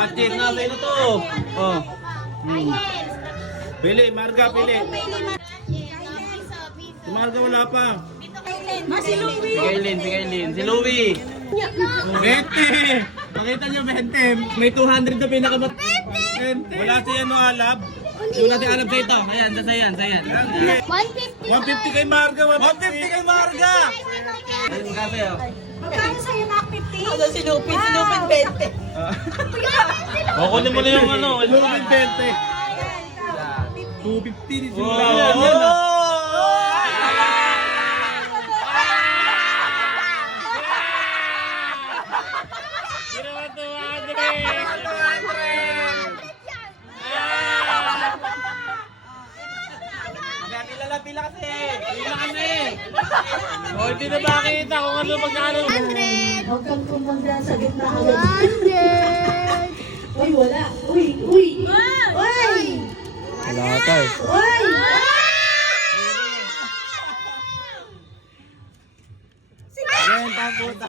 Scratcher na sa'yo na to. Oh. Pili, Marga, pili. Si Marga wala pa. Si Louie. Si Kailin. Si Louie. 20. Pakita nyo, 20. May 200 na pinakamat. 20. Wala si ano, Alab. Yung natin Alab sa ito. Ayan, sasayan. 150. 150 kay Marga. 150 kay Marga. Ayun ka sa'yo. Magkano sa'yo na 50? Ano si Lupin? Si Lupin 20. Kukunin mo na yung ano. Lupin 20. 250 din siguro. Pila kasi. O, hindi na makita kung ano magkano. 100. Huwag kang kumanda sa gitna. 100. Uy, wala. Uy! Uy! Wala ka eh. Uy! Yan, taputa.